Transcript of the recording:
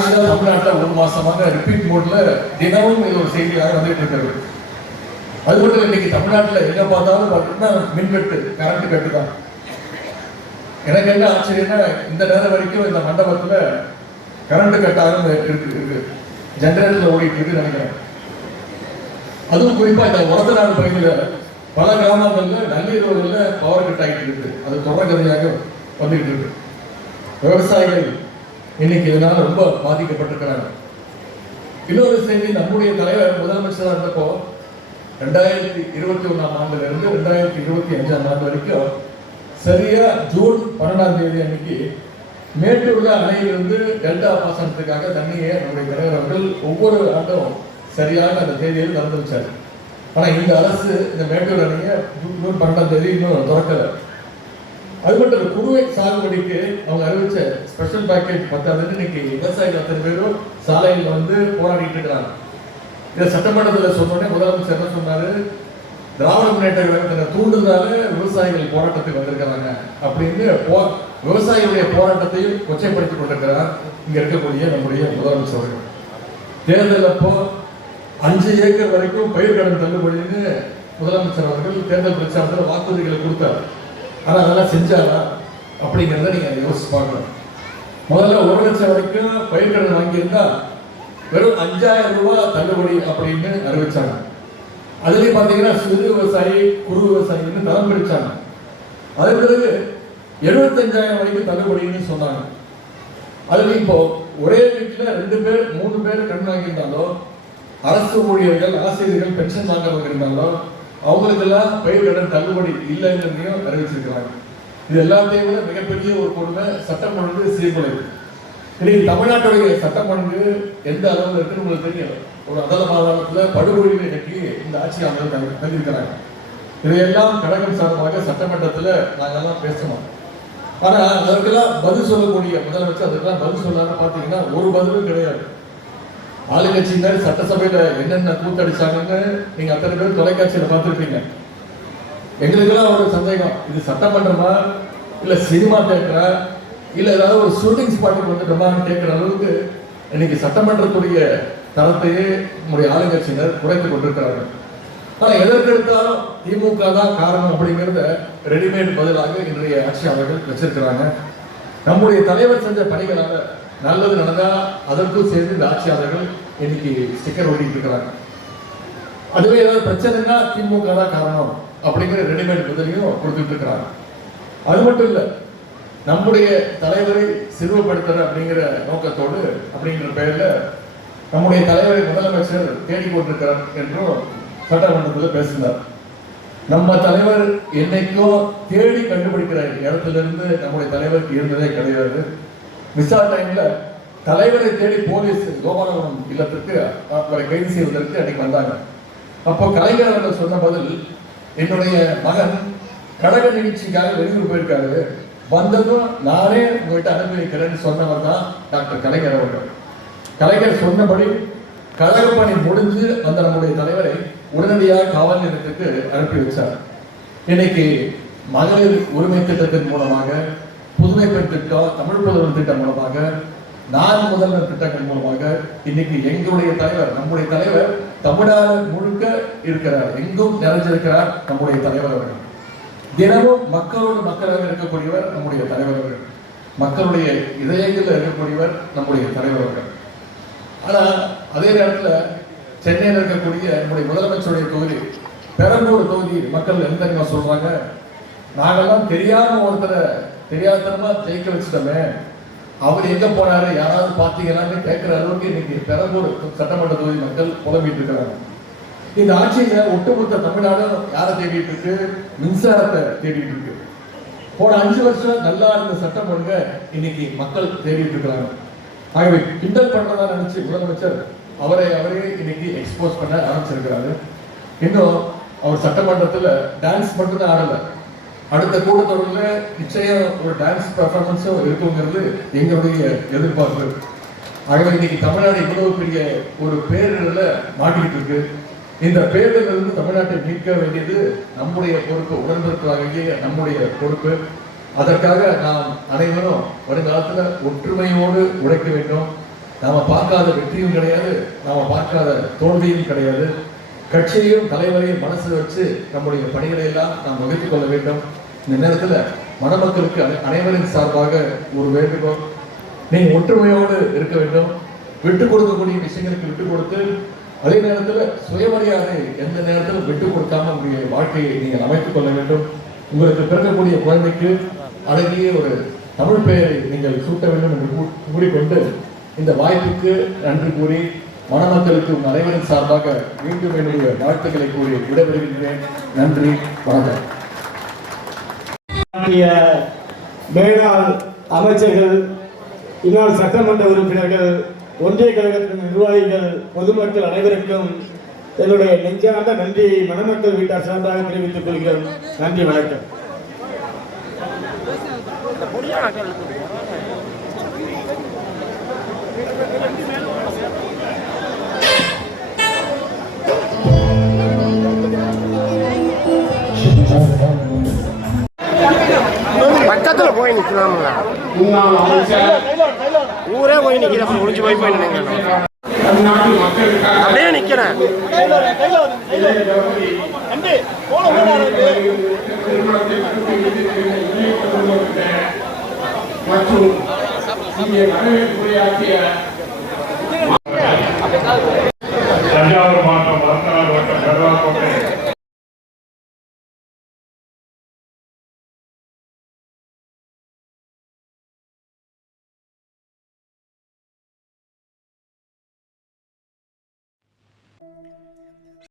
ஆக்சுவலா தமிழ்நாட்டில் ஒரு மாசமாக ரிப்பீட் மோட்ல தினமும் இது ஒரு செய்தியாக வந்துட்டு இருக்கிறது. அது மட்டும் இன்னைக்கு தமிழ்நாட்டில் எங்க பார்த்தாலும் பார்த்தீங்கன்னா மின்வெட்டு, கரண்ட் கட்டு தான். எனக்கு என்ன ஆச்சரியம்னா இந்த நேரம் வரைக்கும் இந்த மண்டபத்துல கரண்ட் கட்டாலும் இருக்கு, ஜெனரேட்டர்ல ஓடிட்டு இருக்கு நினைக்கிறேன். அதுவும் குறிப்பா இந்த ஒரத்தநாடு பகுதியில் பல கிராமங்கள்ல நள்ளிரவுல பவர் கட் ஆகிட்டு இருக்கு. அது தொடர்கதையாக வந்துகிட்டு இருக்கு. விவசாயிகள் இன்னைக்கு இதனால ரொம்ப பாதிக்கப்பட்டிருக்கிறாங்க. இன்னொரு செய்தி, நம்முடைய தலைவர் முதலமைச்சராக இருந்தப்போ 2021ஆம் ஆண்டுல இருந்து 2025ஆம் ஆண்டு வரைக்கும் சரியா ஜூன் 12ஆம் தேதி அன்னைக்கு மேட்டூர்ல அணையிலிருந்து டெல்டா பாசனத்துக்காக தண்ணியை நம்முடைய தலைவர் அவர்கள் ஒவ்வொரு ஆண்டும் சரியான அந்த தேதியில் திறந்து வச்சாரு. ஆனா இந்த அரசு இந்த மேட்டூர் அணையை ஜூன் 12ஆம் தேதி இன்னும் திறக்கல. அது மட்டும் குறுவை சாகுபடிக்கு அவங்க அறிவிச்ச ஸ்பெஷல் பேக்கேஜ் பத்தாதுன்னு இன்னைக்கு விவசாயிகள் அத்தனை பேரும் சாலையில் வந்து போராடிட்டு இருக்கிறாங்க. இதை சட்டமன்றத்தில் சொன்னோடனே முதலமைச்சர் என்ன சொன்னாரு, திராவிட முன்னேற்ற கழகத்தின தூண்டுதலால விவசாயிகள் போராட்டத்துக்கு வந்திருக்கிறாங்க அப்படின்னு விவசாயிகளுடைய போராட்டத்தையும் கொச்சைப்படுத்திக் கொண்டிருக்கிறார் இங்க இருக்கக்கூடிய நம்முடைய முதலமைச்சர். தேர்தல் அப்போ 5 ஏக்கர் வரைக்கும் பயிர்கடன் தள்ளுபடின்னு முதலமைச்சர் அவர்கள் தேர்தல் பிரச்சாரத்தில் வாக்குறுதிகளை கொடுத்தார். ஆனா அதெல்லாம் செஞ்சாரா அப்படிங்கிறத நீங்க யோசிச்சு பார்க்கணும். முதல்ல 1 லட்சம் வரைக்கும் பயிர்கடன் வாங்கியிருந்தா வெறும் 5000 ரூபாய் தள்ளுபடி அப்படின்னு அறிவிச்சாங்க. அதுலயும் பாத்தீங்கன்னா சிறு விவசாயி, குறு விவசாயின்னு தரம் பிரிச்சாங்க. அதற்கு பிறகு 75,000 வரைக்கும் தள்ளுபடின்னு சொன்னாங்க. அதுல இப்போ ஒரே வீட்டுல 2 பேர் 3 பேர் கடன் வாங்கியிருந்தாலும், அரசு ஊழியர்கள், ஆசிரியர்கள் பென்ஷன் வாங்குறவங்க இருந்தாலும் அவங்களுக்கெல்லாம் பயிர்கடன் தள்ளுபடி இல்லைங்கிறதையும் அறிவிச்சிருக்கிறாங்க. இது எல்லாத்தையும் விட மிகப்பெரிய ஒரு கொடுமை சட்டம் ஒழுங்கு சீர்குலைவு. இன்னைக்கு தமிழ்நாட்டுடைய சட்டம் ஒழுங்கு எந்த அளவில் இருக்குன்னு உங்களுக்கு தெரியும். ஒரு அதல மாகாணத்துல படுகொழிவை இன்னைக்கு இந்த ஆட்சியாளர்கள் தந்திருக்கிறாங்க. இதையெல்லாம் கழகம் சார்பாக சட்டமன்றத்தில் நாங்கெல்லாம் பேசணும். ஆனா அதற்கெல்லாம் பதில் சொல்லக்கூடிய முதலமைச்சர் அதுக்கெல்லாம் பதில் சொல்லாம பாத்தீங்கன்னா ஒரு பதிலும் கிடையாது. ஆளுங்கட்சியினர் சட்டசபையில என்னென்ன கூத்தடிச்சாங்கன்னு நீங்க அத்தனை பேர் தொலைக்காட்சியில பார்த்துருப்பீங்க. எங்களுக்கெல்லாம் ஒரு சந்தேகம், இது சட்டமன்றமா இல்ல சினிமா தேட்டரா இல்ல ஏதாவது ஒரு ஷூட்டிங் ஸ்பாட்டுக்கு வந்துட்டோமான்னு கேட்கிற அளவுக்கு இன்னைக்கு சட்டமன்றத்துடைய தரத்தையே நம்முடைய ஆளுங்கட்சியினர் குறைத்துக் கொண்டிருக்கிறார்கள். ஆனா எதற்கெடுத்தாலும் திமுக தான் காரணம் அப்படிங்கிறத ரெடிமேட் பதிலாக இன்றைய ஆட்சியாளர்கள் வச்சிருக்கிறாங்க. நம்முடைய தலைவர் செஞ்ச பணிகளாக நல்லது நடந்தா அதற்கும் சேர்ந்து இந்த ஆட்சியாளர்கள் இன்னைக்கு ஸ்டிக்கர் ஓட்டிட்டு இருக்கிறாங்க. அதுவே ஏதாவது பிரச்சனைனா திமுக தான் காரணம் அப்படிங்கிற ரெடிமேட் பதிலையும் கொடுத்துட்டு இருக்கிறாங்க. அது மட்டும் இல்ல, நம்முடைய தலைவரை சிறுவப்படுத்துற அப்படிங்கிற நோக்கத்தோடு அப்படிங்கிற பெயர்ல நம்முடைய தலைவரை முதலமைச்சர் தேடி கொண்டிருக்கிறார் என்றும் சட்டமன்றத்தில் பேசினார். நம்ம தலைவர் என்னைக்கும் தேடி கண்டுபிடிக்கிற இடத்துல இருந்து நம்முடைய தலைவருக்கு இருந்ததே கிடையாது. விசா டைம்ல தலைவரை தேடி போலீஸ் கோபாலபுரம் இல்லத்திற்கு அவரை கைது செய்வதற்கு அன்னைக்கு வந்தாங்க. அப்போ கலைஞர் அவர்கள் சொன்ன பதில், என்னுடைய மகன் கழக நிகழ்ச்சிக்காக வெளியூர் போயிருக்காரு, வந்ததும் நானே உங்கள்கிட்ட அனுப்பி வைக்கிறேன்னு சொன்னவர் தான் டாக்டர் கலைஞர் அவர்கள். கலைஞர் சொன்னபடி கழக பணி முடிஞ்சு அந்த நம்முடைய தலைவரை உடனடியாக காவல் நிலையத்துக்கு அனுப்பி வச்சார். இன்னைக்கு மகளிர் உரிமை திட்டத்தின் மூலமாக, புதுமை பெண் திட்டம், தமிழ் புதல்வன் திட்டம் மூலமாக, நான் முதல்வர் திட்டங்கள் மூலமாக இன்னைக்கு எங்களுடைய தலைவர், நம்முடைய தலைவர் தமிழ்நாடு முழுக்க இருக்கிறார், எங்கும் நிறைஞ்சிருக்கிறார் நம்முடைய தலைவர் அவர்கள். தினமும் மக்களோடு மக்களாக இருக்கக்கூடியவர் நம்முடைய தலைவர் அவர்கள், மக்களுடைய இதயங்களில் இருக்கக்கூடியவர் நம்முடைய தலைவர் அவர்கள். ஆனா அதே நேரத்தில் சென்னையில் இருக்கக்கூடிய நம்முடைய முதலமைச்சருடைய தொகுதி பெரம்பூர் தொகுதி மக்கள் எந்த சொல்றாங்க, நாங்கெல்லாம் தெரியாம ஒருத்தரை தெரியாதனமா ஜெயிக்க வச்சுட்டோமே, அவர் எங்க போனாரு யாராவது பாத்தீங்கன்னான்னு கேட்கிற அளவுக்கு இன்னைக்கு பெரம்பூர் சட்டமன்ற தொகுதி மக்கள் புலம்பிட்டு இருக்கிறாங்க. இந்த ஆட்சியில ஒட்டுமொத்த தமிழ்நாடும் யாரை தேடிட்டு இருக்கு? மின்சாரத்தை தேடிட்டு இருக்கு. போன 5 வருஷம் நல்லா இருந்த சட்டம் ஒழுங்க இன்னைக்கு மக்கள் தேடிட்டு இருக்கிறாங்க. ஆகவே கிண்டல் பண்றதா நினைச்சு முதலமைச்சர் அவரே இன்னைக்கு எக்ஸ்போஸ் பண்ண ஆரம்பிச்சிருக்கிறாரு. இன்னும் அவர் சட்டமன்றத்தில் டான்ஸ் மட்டும் தான் ஆடல, அடுத்த கூட்டத்தொடரில் நிச்சயம் ஒரு டான்ஸ் பெர்ஃபார்மன்ஸும் இருக்குங்கிறது எங்களுடைய எதிர்பார்ப்பு. ஆகவே இன்னைக்கு தமிழ்நாடு இவ்வளவு பெரிய ஒரு பேரிடர்ல மாட்டிக்கிட்டு இருக்கு. இந்த பேரிடரிலிருந்து தமிழ்நாட்டை மீட்க வேண்டியது நம்முடைய பொறுப்பு, உடன்பிறப்பாகிய நம்முடைய பொறுப்பு. அதற்காக நாம் அனைவரும் வருங்காலத்தில் ஒற்றுமையோடு உழைக்க வேண்டும். நாம பார்க்காத வெற்றியும் கிடையாது, நாம பார்க்காத தோல்வியும் கிடையாது. கட்சியையும் தலைவரையும் மனசு வச்சு நம்முடைய பணிகளை எல்லாம் நாம் வகுத்துக் கொள்ள வேண்டும். இந்த நேரத்தில் மணமக்களுக்கு அனைவரின் சார்பாக ஒரு வேண்டுகோள், நீங்க ஒற்றுமையோடு இருக்க வேண்டும். விட்டுக் கொடுக்கக்கூடிய விஷயங்களுக்கு விட்டுக் கொடுத்து, அதே நேரத்தில் சுயமரியாதை எந்த நேரத்தில் விட்டுக் கொடுக்காம உங்களுடைய வாழ்க்கையை நீங்கள் அமைத்துக் கொள்ள வேண்டும். உங்களுக்கு பிறக்கக்கூடிய குழந்தைக்கு அழகிய ஒரு தமிழ் பெயரை நீங்கள் சூட்ட வேண்டும் என்று கூறிக்கொண்டு இந்த வாய்ப்புக்கு நன்றி கூறி மணமக்களுக்கு உங்கள் அனைவரின் சார்பாக மீண்டும் என்னுடைய வாழ்த்துக்களை கூறி விடைபெறுகின்றேன். நன்றி, வணக்கம். மேலாள் அமைச்சர்கள், இந்நாள் சட்டமன்ற உறுப்பினர்கள், ஒன்றிய கழகத்தின் நிர்வாகிகள், பொதுமக்கள் அனைவருக்கும் என்னுடைய நெஞ்சார்ந்த நன்றியை மணமக்கள் வீட்டார் சார்பாக தெரிவித்துக் கொள்கிறோம். நன்றி, வணக்கம். பக்கத்தில் போய் நிற்கலாம்ல, ஊரே போய் நிற்கிறப்ப முடிஞ்சு போய் நினைக்கிறேன். அப்படியே நிற்கிறேன். மற்றும்